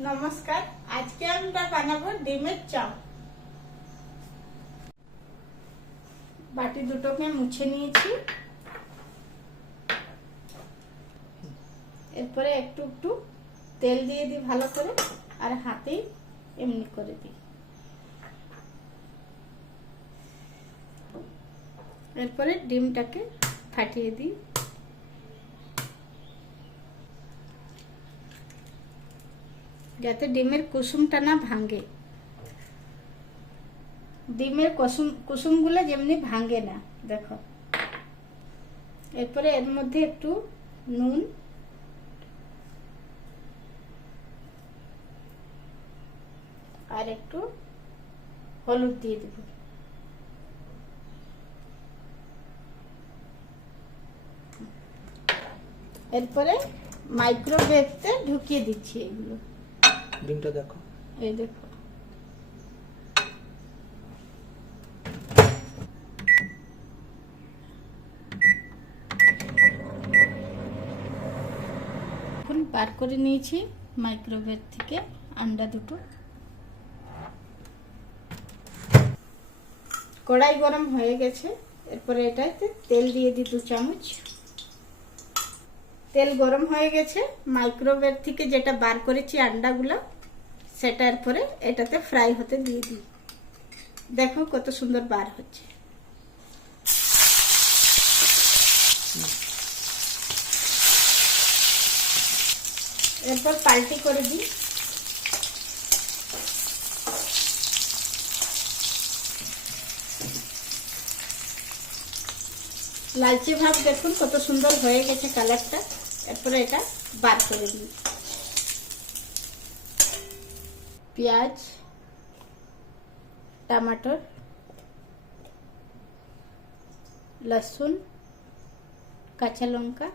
নমস্কার, আজকে আমরা বানাবো ডিমের চাপ। বাটি দুটোকে মুছে নিয়েছি। এরপরে একটু একটু তেল দিয়ে দিই ভালো করে, আর হাতেই এমনি করে দিই। এরপরে ডিমটাকে ফাটিয়ে দিই। যাতে ডিমের কুসুমটা না ভাঙে। ডিমের কুসুমগুলো যেমনি ভাঙে না, দেখো। এরপরে এর মধ্যে একটু নুন, আর একটু হলুদ দিয়ে দেব। এরপরে মাইক্রোওয়েভতে ঢুকিয়ে দিচ্ছি এগুলো। ডিমটা দেখো, এই দেখো। এখন বার করে নিয়েছি মাইক্রোওয়েভ থেকে আন্ডা দুটো। কড়াই গরম হয়ে গেছে। এরপরে এটাতে তেল দিয়ে দিই 2 চামচ। তেল গরম হয়ে গেছে। মাইক্রোওয়েভ থেকে যেটা বার করেছি আন্ডাগুলো, সেটা এরপরে এটাতে ফ্রাই হতে দিয়ে দিই। দেখো কত সুন্দর বার হচ্ছে। এরপর পাল্টি করে দিই। লালচে ভাব দেখুন কত সুন্দর হয়ে গেছে কালারটা। এরপরে এটা বার করে দিই। পেঁয়াজ, টমাটো, লসুন, কাঁচা লঙ্কা,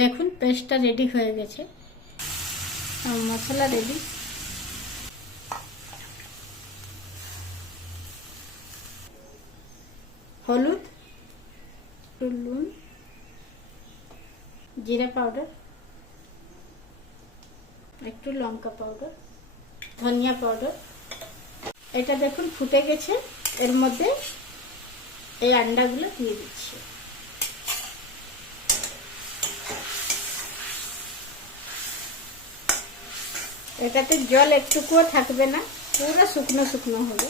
দেখুন পেস্টটা রেডি হয়ে গেছে। মশলা রেডি। হলুদ, নুন, জিরা পাউডার, একটু লঙ্কা পাউডার, ধনিয়া পাউডার। এটা দেখুন ফুটে গেছে। এর মধ্যে এই আন্ডাগুলো দিয়ে দিচ্ছি। এটাতে জল একটুকুও থাকবে না, পুরো শুকনো শুকনো হবে।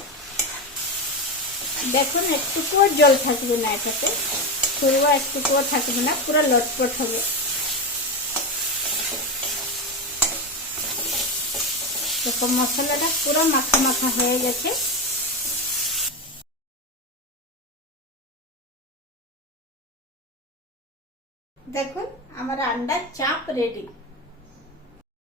দেখুন একটুকুও জল থাকবে না এটাতে, পুরো একটুকুও থাকবে না, পুরো লটপট হবে। দেখো মশলাটা পুরো মাখা মাখা হয়ে গেছে। দেখুন আমার আন্ডার চাপ রেডি।